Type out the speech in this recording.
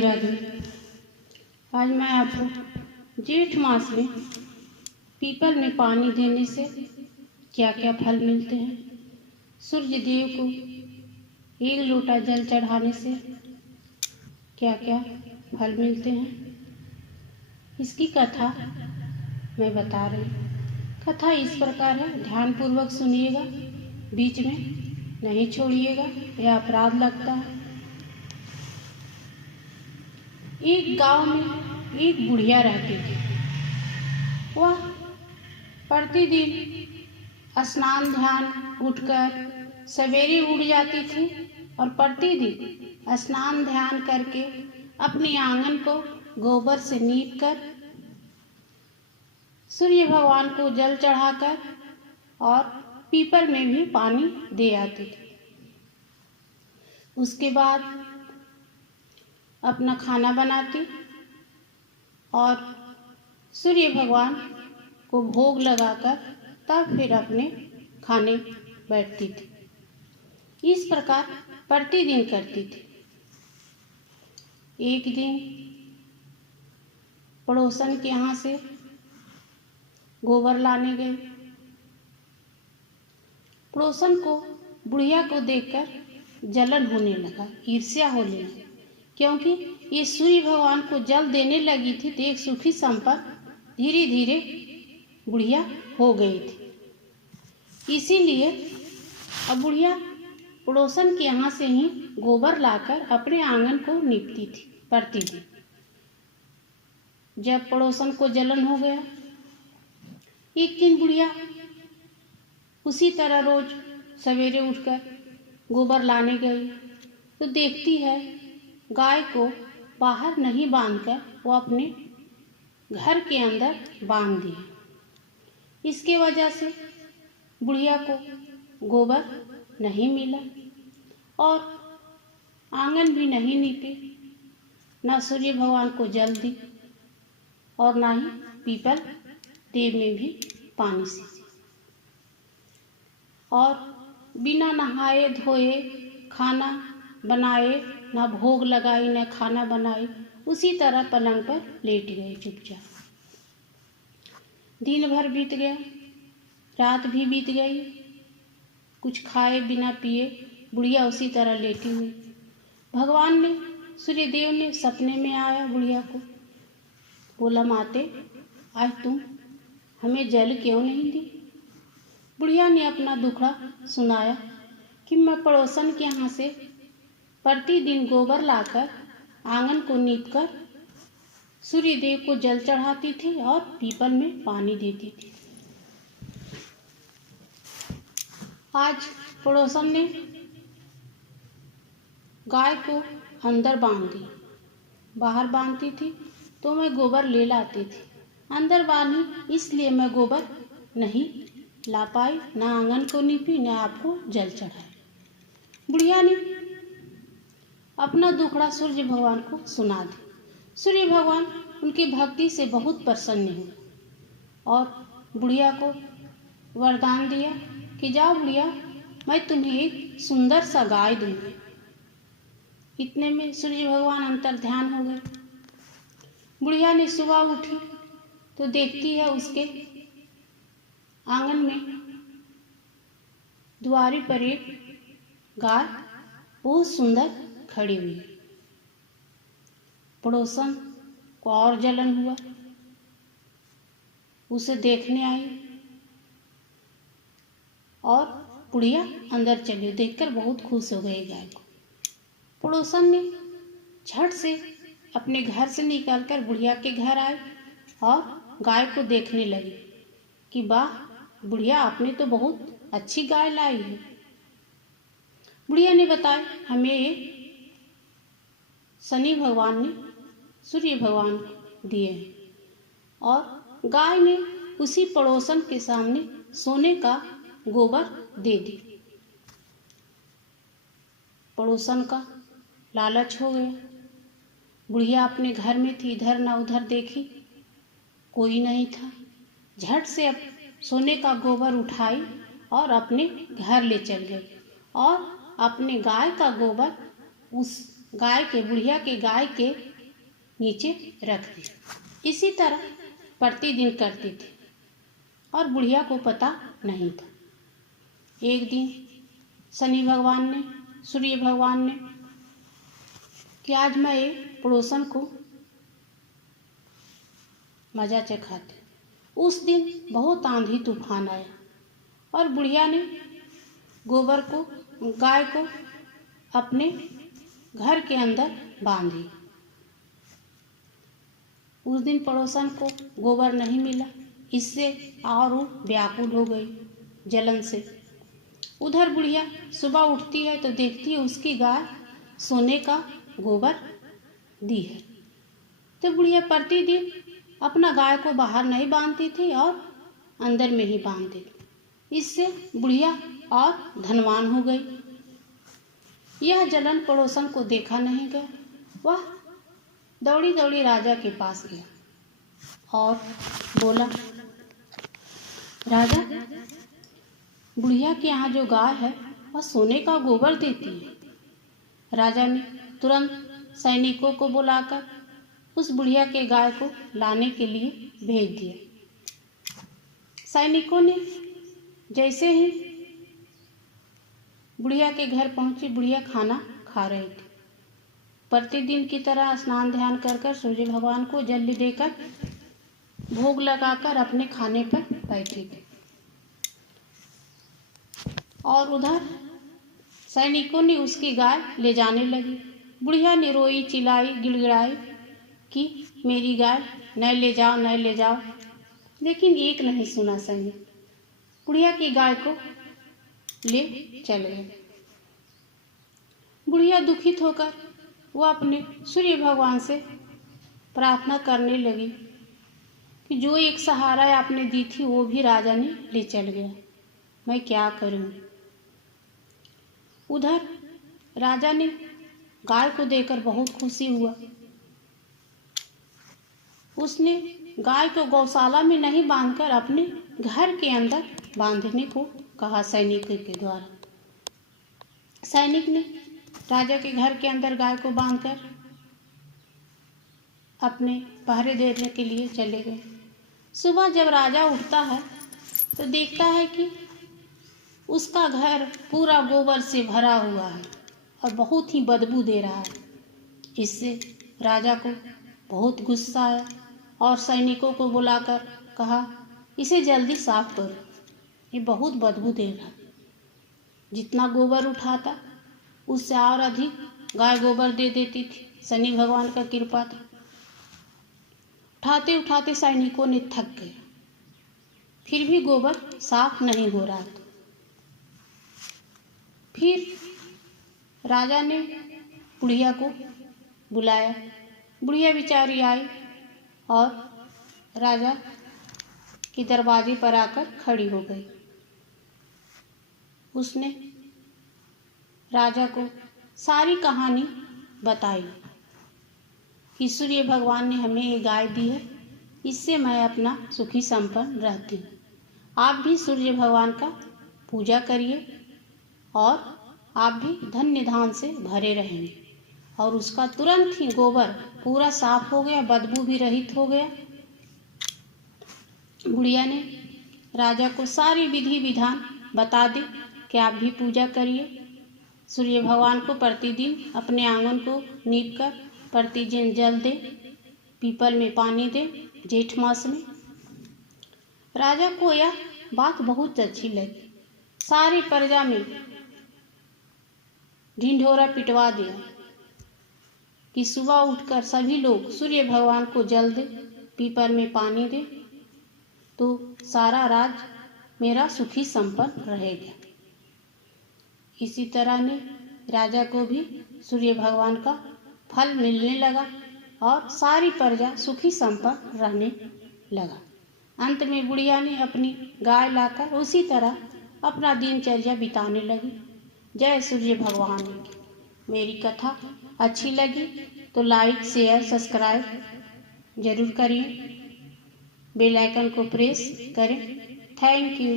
राधे। आज मैं आपको जेठ मास में पीपल में पानी देने से क्या क्या फल मिलते हैं, सूर्य देव को 1 लोटा जल चढ़ाने से क्या क्या फल मिलते हैं, इसकी कथा मैं बता रही हूँ। कथा इस प्रकार है, ध्यानपूर्वक सुनिएगा, बीच में नहीं छोड़िएगा, यह अपराध लगता है। एक गांव में एक बुढ़िया रहती थी। वह प्रतिदिन स्नान ध्यान उठकर सवेरे उठ जाती थी और प्रतिदिन स्नान ध्यान करके अपने आंगन को गोबर से लीप कर सूर्य भगवान को जल चढ़ाकर और पीपल में भी पानी दे आती थी। उसके बाद अपना खाना बनाती और सूर्य भगवान को भोग लगाकर तब फिर अपने खाने बैठती थी। इस प्रकार प्रतिदिन करती थी। एक दिन पड़ोसन के यहाँ से गोबर लाने गए। पड़ोसन को बुढ़िया को देखकर जलन होने लगा, ईर्ष्या होने लगी, क्योंकि ये सूर्य भगवान को जल देने लगी थी तो एक सुखी संपन्न धीरे धीरे बुढ़िया हो गई थी। इसीलिए अब बुढ़िया पड़ोसन के यहाँ से ही गोबर लाकर अपने आंगन को लीपती थी प्रतिदिन। जब पड़ोसन को जलन हो गया, एक दिन बुढ़िया उसी तरह रोज सवेरे उठकर गोबर लाने गई तो देखती है गाय को बाहर नहीं बांधकर वो अपने घर के अंदर बांध दी। इसके वजह से बुढ़िया को गोबर नहीं मिला और आंगन भी नहीं लीपे, ना सूर्य भगवान को जल दी और ना ही पीपल देव में भी पानी सींचे। और बिना नहाए धोए खाना बनाए, ना भोग लगाई ना खाना बनाई, उसी तरह पलंग पर लेट गए चुपचाप। दिन भर बीत गया, रात भी बीत गई, कुछ खाए बिना पिए बुढ़िया उसी तरह लेटी हुई। भगवान ने, सूर्य देव ने सपने में आया बुढ़िया को, बोला माते आज तुम हमें जल क्यों नहीं दी। बुढ़िया ने अपना दुखड़ा सुनाया कि मैं पड़ोसन के यहाँ से प्रतिदिन गोबर लाकर आंगन को लीपकर सूर्य देव को जल चढ़ाती थी और पीपल में पानी देती थी। आज पड़ोसन ने गाय को अंदर बांध दी, बाहर बांधती थी तो मैं गोबर ले लाती थी, अंदर बांधी इसलिए मैं गोबर नहीं ला पाई, ना आंगन को लीपी ना आपको जल चढ़ाया। बुढ़िया ने अपना दुखड़ा सूर्य भगवान को सुना दी। सूर्य भगवान उनकी भक्ति से बहुत प्रसन्न हुए और बुढ़िया को वरदान दिया कि जाओ बुढ़िया, मैं तुम्हें एक सुंदर सा गाय दूंगी। इतने में सूर्य भगवान अंतर ध्यान हो गए। बुढ़िया ने सुबह उठी तो देखती है उसके आंगन में द्वारी पर एक गाय बहुत सुंदर खड़ी हुई है। पड़ोसन को और जलन हुआ, उसे देखने आई और बुढ़िया अंदर चली, देखकर बहुत खुश हो गई गाय को। पड़ोसन ने झट से अपने घर से निकलकर बुढ़िया के घर आए और गाय को देखने लगी कि वाह बुढ़िया, आपने तो बहुत अच्छी गाय लाई है। बुढ़िया ने बताया हमें ये शनि भगवान ने सूर्य भगवान दिए हैं। और गाय ने उसी पड़ोसन के सामने सोने का गोबर दे दी। पड़ोसन का लालच हो गया। बुढ़िया अपने घर में थी, इधर ना उधर देखी, कोई नहीं था। झट से अब सोने का गोबर उठाई और अपने घर ले चल गई और अपने गाय का गोबर उस बुढ़िया के गाय के नीचे रख दी। इसी तरह प्रतिदिन करती थी और बुढ़िया को पता नहीं था। एक दिन सूर्य भगवान ने कि आज मैं एक पड़ोसन को मजा चखाते। उस दिन बहुत आंधी तूफान आया और बुढ़िया ने गाय को अपने घर के अंदर बांधी। उस दिन पड़ोसन को गोबर नहीं मिला, इससे और वो व्याकुल हो गई जलन से। उधर बुढ़िया सुबह उठती है तो देखती है उसकी गाय सोने का गोबर दी है। तो बुढ़िया प्रतिदिन अपना गाय को बाहर नहीं बांधती थी और अंदर में ही बांधती थी। इससे बुढ़िया और धनवान हो गई। यह जलन पड़ोसन को देखा नहीं गया। वह दौड़ी दौड़ी राजा के पास गया और बोला, राजा, बुढ़िया के यहाँ जो गाय है वह सोने का गोबर देती है। राजा ने तुरंत सैनिकों को बुलाकर उस बुढ़िया के गाय को लाने के लिए भेज दिया। सैनिकों ने जैसे ही बुढ़िया के घर पहुंची, बुढ़िया खाना खा रही थी। प्रतिदिन की तरह स्नान ध्यान कर सूर्य भगवान को जल देकर भोग लगाकर अपने खाने पर बैठी थी। और उधर सैनिकों ने उसकी गाय ले जाने लगी। बुढ़िया ने रोई, चिल्लाई, गिड़गिड़ाई कि मेरी गाय न ले जाओ, न ले जाओ, लेकिन एक नहीं सुना सैनिक। बुढ़िया की गाय को ले चल गए। बुढ़िया दुखित होकर वो अपने सूर्य भगवान से प्रार्थना करने लगी कि जो एक सहारा आपने दी थी वो भी राजा ने ले चल गया, मैं क्या करूं। उधर राजा ने गाय को देखकर बहुत खुशी हुआ। उसने गाय को गौशाला में नहीं बांधकर अपने घर के अंदर बांधने को कहा सैनिक के द्वारा। सैनिक ने राजा के घर के अंदर गाय को बांधकर अपने पहरे देने के लिए चले गए। सुबह जब राजा उठता है तो देखता है कि उसका घर पूरा गोबर से भरा हुआ है और बहुत ही बदबू दे रहा है। इससे राजा को बहुत गुस्सा आया और सैनिकों को बुलाकर कहा, इसे जल्दी साफ करो, ये बहुत बदबू दे रहा है। जितना गोबर उठाता उससे और अधिक गाय गोबर दे देती थी। शनि भगवान का कृपा था। उठाते उठाते सैनिकों ने थक गए, फिर भी गोबर साफ नहीं हो रहा था। फिर राजा ने बुढ़िया को बुलाया। बुढ़िया बेचारी आई और राजा के दरवाजे पर आकर खड़ी हो गई। उसने राजा को सारी कहानी बताई कि सूर्य भगवान ने हमें ये गाय दी है, इससे मैं अपना सुखी संपन्न रहती हूँ। आप भी सूर्य भगवान का पूजा करिए और आप भी धन्य धान से भरे रहेंगे। और उसका तुरंत ही गोबर पूरा साफ हो गया, बदबू भी रहित हो गया। बुढ़िया ने राजा को सारी विधि विधान बता दी कि आप भी पूजा करिए। सूर्य भगवान को प्रतिदिन अपने आंगन को नीप कर प्रतिदिन जल दे, पीपल में पानी दे जेठ मास में। राजा को यह बात बहुत अच्छी लगी। सारी प्रजा में ढिंढोरा पिटवा दिया कि सुबह उठकर सभी लोग सूर्य भगवान को जल दे, पीपल में पानी दे, तो सारा राज मेरा सुखी संपन्न रहेगा। इसी तरह ने राजा को भी सूर्य भगवान का फल मिलने लगा और सारी प्रजा सुखी संपन्न रहने लगा। अंत में बुढ़िया ने अपनी गाय लाकर उसी तरह अपना दिनचर्या बिताने लगी। जय सूर्य भगवान की। मेरी कथा अच्छी लगी तो लाइक, शेयर, सब्सक्राइब जरूर करिए। बेल आइकन को प्रेस करें। Thank you.